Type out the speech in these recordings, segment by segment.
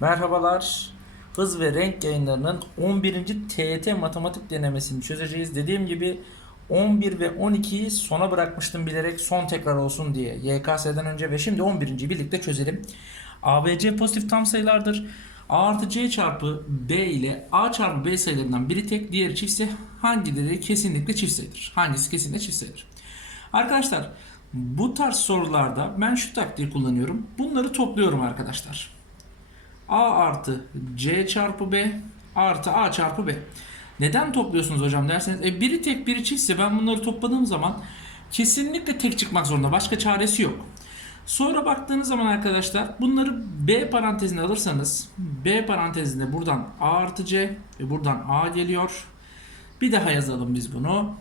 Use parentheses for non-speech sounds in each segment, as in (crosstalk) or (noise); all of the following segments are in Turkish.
Merhabalar. Hız ve renk yayınlarının 11. TET matematik denemesini çözeceğiz. Dediğim gibi 11 ve 12'yi sona bırakmıştım bilerek son tekrar olsun diye. YKS'den önce ve şimdi 11. birlikte çözelim. ABC pozitif tam sayılardır. A artı C çarpı B ile A çarpı B sayılarından biri tek, diğeri çiftse hangileri kesinlikle çift sayıdır? Hangisi kesinlikle çift sayıdır? Arkadaşlar bu tarz sorularda ben şu taktiği kullanıyorum. Bunları topluyorum arkadaşlar. A artı C çarpı B artı A çarpı B. Neden topluyorsunuz hocam derseniz e, biri tek biri çiftse ben bunları topladığım zaman kesinlikle tek çıkmak zorunda. Başka çaresi yok. Sonra baktığınız zaman arkadaşlar bunları B parantezine alırsanız B parantezinde buradan A artı C ve buradan A geliyor. Bir daha yazalım biz bunu.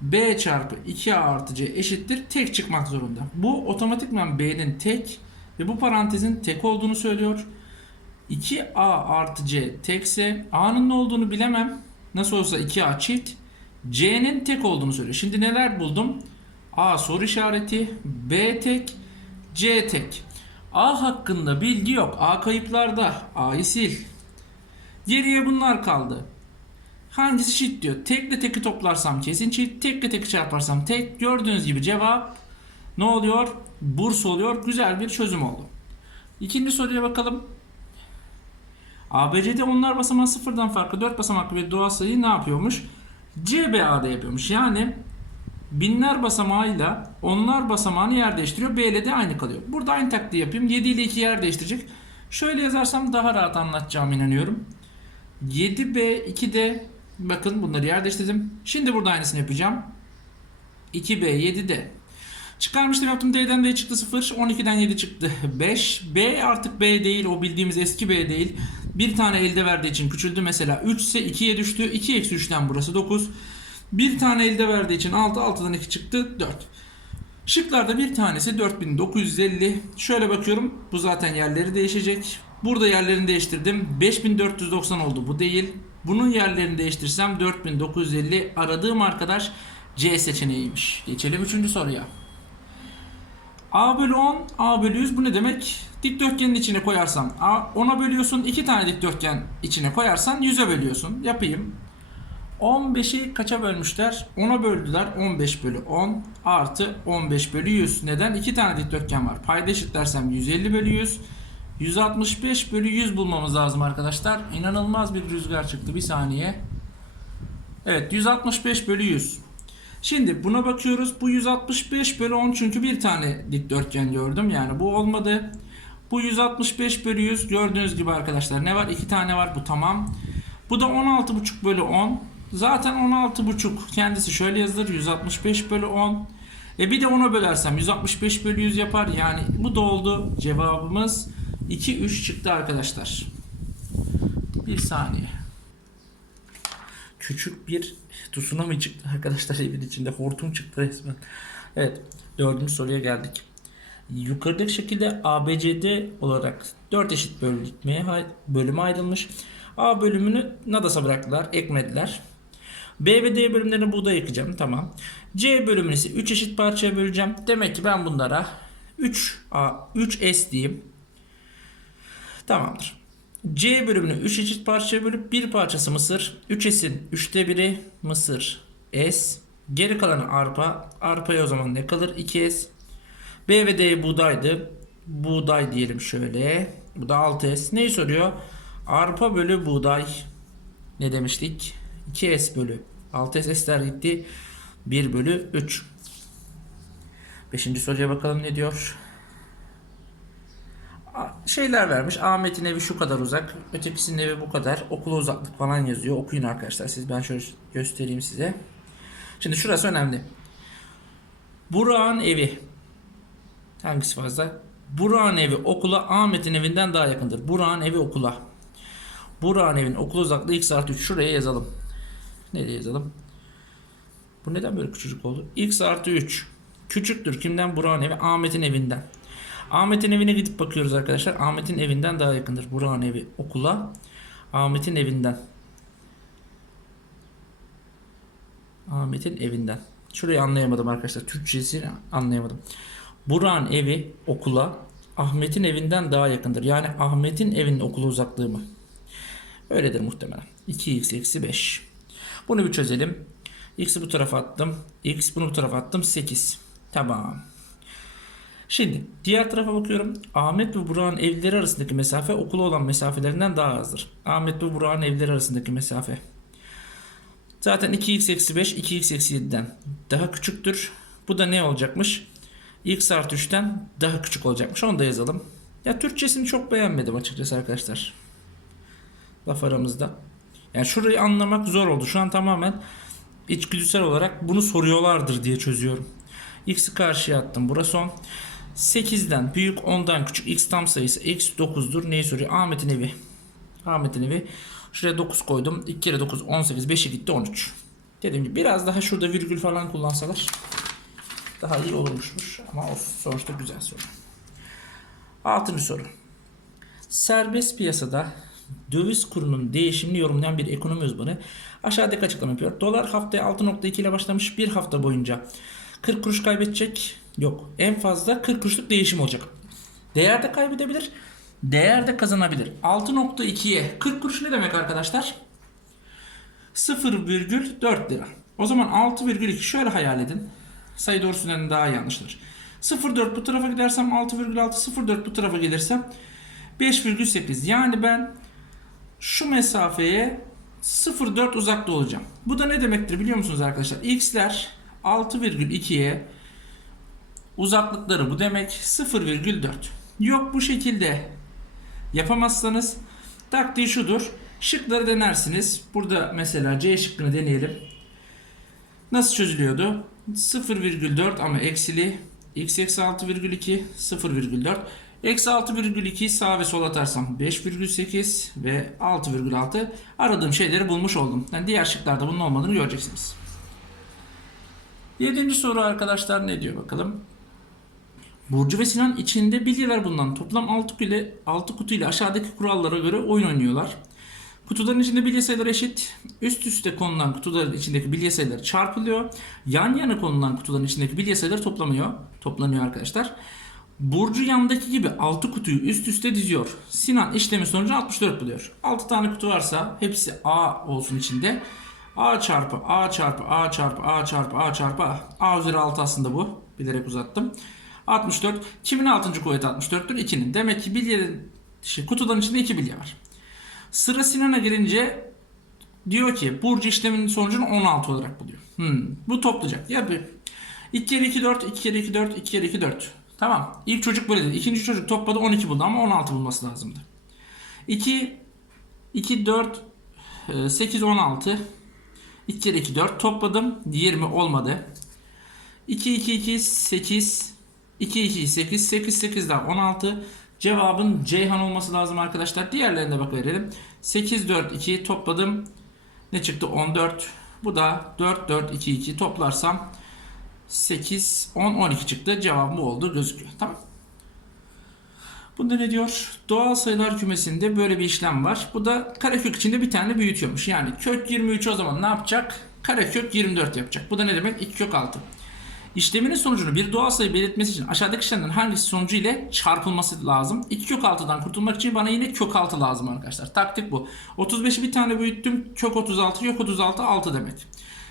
B çarpı 2A artı C eşittir tek çıkmak zorunda. Bu otomatikman B'nin tek ve bu parantezin tek olduğunu söylüyor. 2A artı C tekse A'nın ne olduğunu bilemem. Nasıl olsa 2A çift. C'nin tek olduğunu söylüyor. Şimdi neler buldum? A soru işareti, B tek, C tek. A hakkında bilgi yok. A kayıplarda. A'yı sil. Geriye bunlar kaldı. Hangisi çift diyor. Tekle teki toplarsam kesin çift. Tekle teki çarparsam tek. Gördüğünüz gibi cevap ne oluyor? Burs oluyor. Güzel bir çözüm oldu. İkinci soruya bakalım. ABC'de onlar basamağı sıfırdan farklı 4 basamaklı bir doğal sayı ne yapıyormuş? CBA'da yapıyormuş. Yani binler basamağıyla onlar basamağını yer değiştiriyor. B ile de aynı kalıyor. Burada aynı taktiği yapayım. 7 ile 2 yer değiştirecek. Şöyle yazarsam daha rahat anlatacağım inanıyorum. 7B 2D bakın bunları yer değiştirdim. Şimdi burada aynısını yapacağım. 2B 7D Çıkarmıştım yaptım D'den D çıktı 0. 12'den 7 çıktı 5. B artık B değil o bildiğimiz eski B değil. Bir tane elde verdiği için küçüldü mesela. 3 ise 2'ye düştü. 2 eksi 3'ten burası 9. Bir tane elde verdiği için 6. 6'dan 2 çıktı 4. Şıklarda bir tanesi 4950. Şöyle bakıyorum. Bu zaten yerleri değişecek. Burada yerlerini değiştirdim. 5490 oldu. Bu değil. Bunun yerlerini değiştirsem 4950. Aradığım arkadaş C seçeneğiymiş. Geçelim 3. soruya. A bölü 10, A bölü 100 bu ne demek? Dikdörtgenin içine koyarsan A 10'a bölüyorsun. 2 tane dikdörtgen içine koyarsan 100'e bölüyorsun. Yapayım. 15'i kaça bölmüşler? 10'a böldüler. 15 bölü 10 artı 15 bölü 100. Neden? 2 tane dikdörtgen var. Payda eşitlersem 150 bölü 100. 165 bölü 100 bulmamız lazım arkadaşlar. İnanılmaz bir rüzgar çıktı. Bir saniye. Evet 165 bölü 100. Şimdi buna bakıyoruz. Bu 165 bölü 10 çünkü bir tane dikdörtgen gördüm. Yani bu olmadı. Bu 165 bölü 100 gördüğünüz gibi arkadaşlar ne var? 2 tane var bu tamam. Bu da 16,5 bölü 10. Zaten 16,5 kendisi şöyle yazılır. 165 bölü 10. E bir de 10'a bölersem 165 bölü 100 yapar. Yani bu da oldu. Cevabımız 2, 3 çıktı arkadaşlar. Bir saniye küçük bir tsunami çıktı (laughs) arkadaşlar evin içinde. Hortum çıktı resmen. Evet dördüncü soruya geldik. Yukarıdaki şekilde ABCD olarak 4 eşit bölmeye, bölüme ayrılmış. A bölümünü Nadas'a bıraktılar, ekmediler. B ve D bölümlerini buğday yakacağım. Tamam. C bölümünü ise 3 eşit parçaya böleceğim. Demek ki ben bunlara 3A, 3S diyeyim. Tamamdır. C bölümünü 3 eşit parçaya bölüp bir parçası mısır. 3S'in 3'te biri mısır S. Geri kalanı arpa. Arpaya o zaman ne kalır? 2S. B ve D buğdaydı. Buğday diyelim şöyle. Bu da 6S. Neyi soruyor? Arpa bölü buğday. Ne demiştik? 2S bölü. 6S S'ler gitti. 1 bölü 3. Beşinci soruya bakalım ne diyor? Şeyler vermiş. Ahmet'in evi şu kadar uzak. Ötekisinin evi bu kadar. Okula uzaklık falan yazıyor. Okuyun arkadaşlar siz. Ben şöyle göstereyim size. Şimdi şurası önemli. Burak'ın evi. Hangisi fazla? Burak'ın evi okula Ahmet'in evinden daha yakındır. Burak'ın evi okula. Burak'ın evin okul uzaklığı x artı 3. Şuraya yazalım. Nereye yazalım? Bu neden böyle küçücük oldu? x artı 3. Küçüktür. Kimden? Burak'ın evi. Ahmet'in evinden. Ahmet'in evine gidip bakıyoruz arkadaşlar. Ahmet'in evinden daha yakındır. Burak'ın evi okula. Ahmet'in evinden. Ahmet'in evinden. Şurayı anlayamadım arkadaşlar. Türkçesini anlayamadım. Burak'ın evi okula. Ahmet'in evinden daha yakındır. Yani Ahmet'in evinin okulu uzaklığı mı? Öyledir muhtemelen. 2x eksi 5. Bunu bir çözelim. X'i bu tarafa attım. X bunu bu tarafa attım. 8. Tamam. Şimdi diğer tarafa bakıyorum. Ahmet ve Burak'ın evleri arasındaki mesafe okula olan mesafelerinden daha azdır. Ahmet ve Burak'ın evleri arasındaki mesafe. Zaten 2x eksi 5 2x eksi 7'den daha küçüktür. Bu da ne olacakmış? x artı 3'ten daha küçük olacakmış. Onu da yazalım. Ya Türkçesini çok beğenmedim açıkçası arkadaşlar. Laf aramızda. Yani şurayı anlamak zor oldu. Şu an tamamen içgüdüsel olarak bunu soruyorlardır diye çözüyorum. X'i karşıya attım. Burası 10. 8'den büyük 10'dan küçük x tam sayısı x 9'dur. Neyi soruyor? Ahmet'in evi. Ahmet'in evi. Şuraya 9 koydum. 2 kere 9 18. 5'e gitti 13. Dediğim gibi biraz daha şurada virgül falan kullansalar daha iyi olurmuşmuş. Ama o sonuçta güzel soru. Altıncı soru. Serbest piyasada döviz kurunun değişimini yorumlayan bir ekonomi uzmanı aşağıdaki açıklama yapıyor. Dolar haftaya 6.2 ile başlamış bir hafta boyunca 40 kuruş kaybedecek. Yok. En fazla 40 kuruşluk değişim olacak. Değer de kaybedebilir. Değer de kazanabilir. 6.2'ye 40 kuruş ne demek arkadaşlar? 0,4 lira. O zaman 6,2 şöyle hayal edin. Sayı doğrusundan daha yanlıştır. 0,4 bu tarafa gidersem 6,6 0,4 bu tarafa gelirsem 5,8 yani ben şu mesafeye 0,4 uzakta olacağım. Bu da ne demektir biliyor musunuz arkadaşlar? X'ler 6,2'ye uzaklıkları bu demek 0,4. Yok bu şekilde yapamazsanız taktiği şudur. Şıkları denersiniz. Burada mesela C şıkkını deneyelim. Nasıl çözülüyordu? 0,4 ama eksili x eksi 6,2 0,4 eksi 6,2 sağ ve sola atarsam 5,8 ve 6,6 aradığım şeyleri bulmuş oldum. Yani diğer şıklarda bunun olmadığını göreceksiniz. Yedinci soru arkadaşlar ne diyor bakalım. Burcu ve Sinan içinde bilyeler bulunan toplam 6 kutu ile, 6 kutu ile aşağıdaki kurallara göre oyun oynuyorlar. Kutuların içinde bilye sayıları eşit. Üst üste konulan kutuların içindeki bilye sayıları çarpılıyor. Yan yana konulan kutuların içindeki bilye sayıları toplanıyor. Toplanıyor arkadaşlar. Burcu yandaki gibi 6 kutuyu üst üste diziyor. Sinan işlemin sonucu 64 buluyor. 6 tane kutu varsa hepsi A olsun içinde. A çarpı A çarpı A çarpı A çarpı A çarpı A. A üzeri 6 aslında bu. Bilerek uzattım. 64. Kimin 6. kuvveti 64'tür? 2'nin. Demek ki bilyenin şey, kutuların içinde 2 bilye var. Sıra Sinan'a gelince diyor ki Burcu işleminin sonucunu 16 olarak buluyor. Hmm, bu toplayacak. Ya bir 2 kere 2 4, 2 kere 2 4, 2 kere 2 4. Tamam. İlk çocuk böyle dedi. İkinci çocuk topladı 12 buldu ama 16 bulması lazımdı. 2 2 4 8 16 2 kere 2 4 topladım 20 olmadı. 2 2 2 8 2 2 8 8 8 daha 16 Cevabın Ceyhan olması lazım arkadaşlar. Diğerlerine bak verelim. 8 4 2 topladım. Ne çıktı? 14. Bu da 4 4 2 2 toplarsam 8 10 12 çıktı. Cevabım bu oldu gözüküyor. Tamam. Bunda ne diyor? Doğal sayılar kümesinde böyle bir işlem var. Bu da karekök içinde bir tane büyütüyormuş. Yani kök 23 o zaman ne yapacak? Karekök 24 yapacak. Bu da ne demek? 2 kök 6. İşleminin sonucunu bir doğal sayı belirtmesi için aşağıdaki işlemden hangisi sonucu ile çarpılması lazım? 2 kök 6'dan kurtulmak için bana yine kök 6 lazım arkadaşlar. Taktik bu. 35'i bir tane büyüttüm. Kök 36, kök 36 6 demek.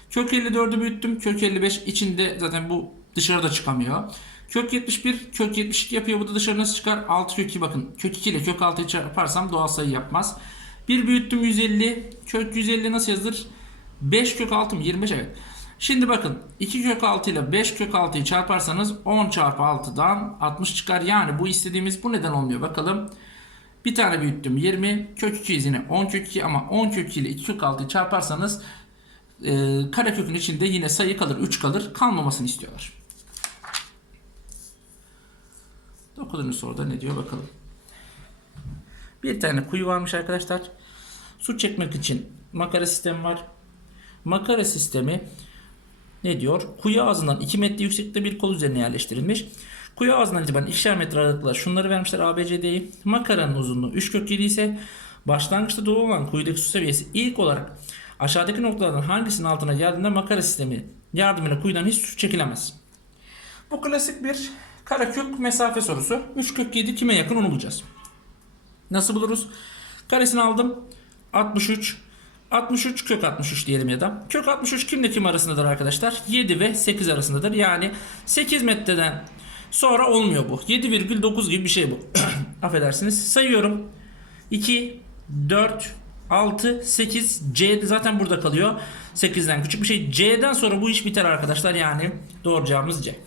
Kök 54'ü büyüttüm. Kök 55 içinde zaten bu dışarıda çıkamıyor. Kök 71, kök 72 yapıyor. Bu da dışarı nasıl çıkar? 6 kök 2 bakın. Kök 2 ile kök 6'yı çarparsam doğal sayı yapmaz. Bir büyüttüm 150. Kök 150 nasıl yazılır? 5 kök 6 mı? 25 evet. Şimdi bakın 2 kök 6 ile 5 kök 6'yı çarparsanız 10 çarpı 6'dan 60 çıkar. Yani bu istediğimiz bu neden olmuyor bakalım. Bir tane büyüttüm 20 kök 2 yine 10 kök 2 ama 10 kök 2 ile 2 kök 6'yı çarparsanız e, karekökün içinde yine sayı kalır 3 kalır kalmamasını istiyorlar. 9. soruda ne diyor bakalım. Bir tane kuyu varmış arkadaşlar. Su çekmek için makara sistemi var. Makara sistemi ne diyor? Kuyu ağzından 2 metre yükseklikte bir kol üzerine yerleştirilmiş. Kuyu ağzından itibaren 2'şer metre aralıkla şunları vermişler ABCD'yi. Makaranın uzunluğu 3 kök 7 ise başlangıçta dolu olan kuyudaki su seviyesi ilk olarak aşağıdaki noktalardan hangisinin altına geldiğinde makara sistemi yardımıyla kuyudan hiç su çekilemez. Bu klasik bir Karekök mesafe sorusu. 3 kök 7 kime yakın onu bulacağız. Nasıl buluruz? Karesini aldım. 63. 63 kök 63 diyelim ya da. Kök 63 kimle kim arasındadır arkadaşlar? 7 ve 8 arasındadır. Yani 8 metreden sonra olmuyor bu. 7,9 gibi bir şey bu. (clears throat) Affedersiniz. Sayıyorum. 2, 4, 6, 8. C zaten burada kalıyor. 8'den küçük bir şey. C'den sonra bu iş biter arkadaşlar. Yani doğru cevabımız C.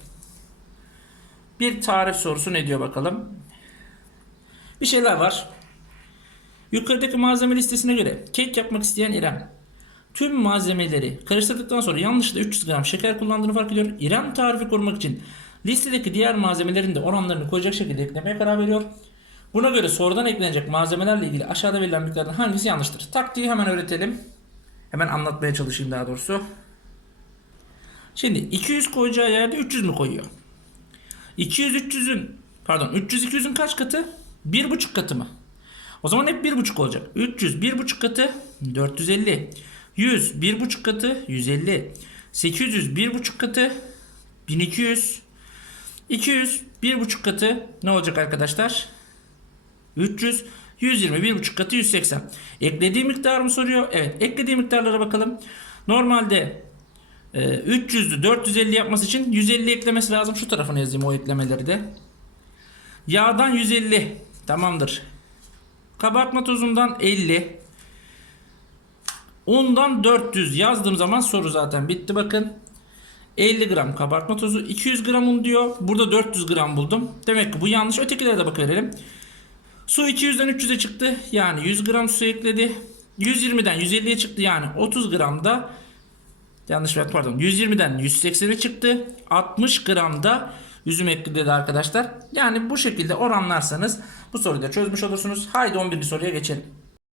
Bir tarif sorusu ne diyor bakalım. Bir şeyler var. Yukarıdaki malzeme listesine göre kek yapmak isteyen İrem tüm malzemeleri karıştırdıktan sonra yanlışlıkla 300 gram şeker kullandığını fark ediyor. İrem tarifi korumak için listedeki diğer malzemelerin de oranlarını koyacak şekilde eklemeye karar veriyor. Buna göre sorudan eklenecek malzemelerle ilgili aşağıda verilen miktardan hangisi yanlıştır? Taktiği hemen öğretelim. Hemen anlatmaya çalışayım daha doğrusu. Şimdi 200 koyacağı yerde 300 mü koyuyor? 200 300'ün pardon 300 200'ün kaç katı? 1,5 katı mı? O zaman hep 1,5 olacak. 300 1,5 katı 450. 100 1,5 katı 150. 800 1,5 katı 1200. 200 1,5 katı ne olacak arkadaşlar? 300 120 1,5 katı 180. Eklediği miktar mı soruyor? Evet. Eklediği miktarlara bakalım. Normalde e, 300'lü 450 yapması için 150 eklemesi lazım. Şu tarafına yazayım o eklemeleri de. Yağdan 150. Tamamdır. Kabartma tozundan 50. Undan 400 yazdığım zaman soru zaten bitti bakın. 50 gram kabartma tozu 200 gram un diyor. Burada 400 gram buldum. Demek ki bu yanlış. Ötekilere de bakıverelim. Su 200'den 300'e çıktı. Yani 100 gram su ekledi. 120'den 150'ye çıktı. Yani 30 gram da yanlış ver pardon 120'den 180'e çıktı. 60 gram da üzüm ekledi arkadaşlar. Yani bu şekilde oranlarsanız bu soruyu da çözmüş olursunuz. Haydi 11. soruya geçelim.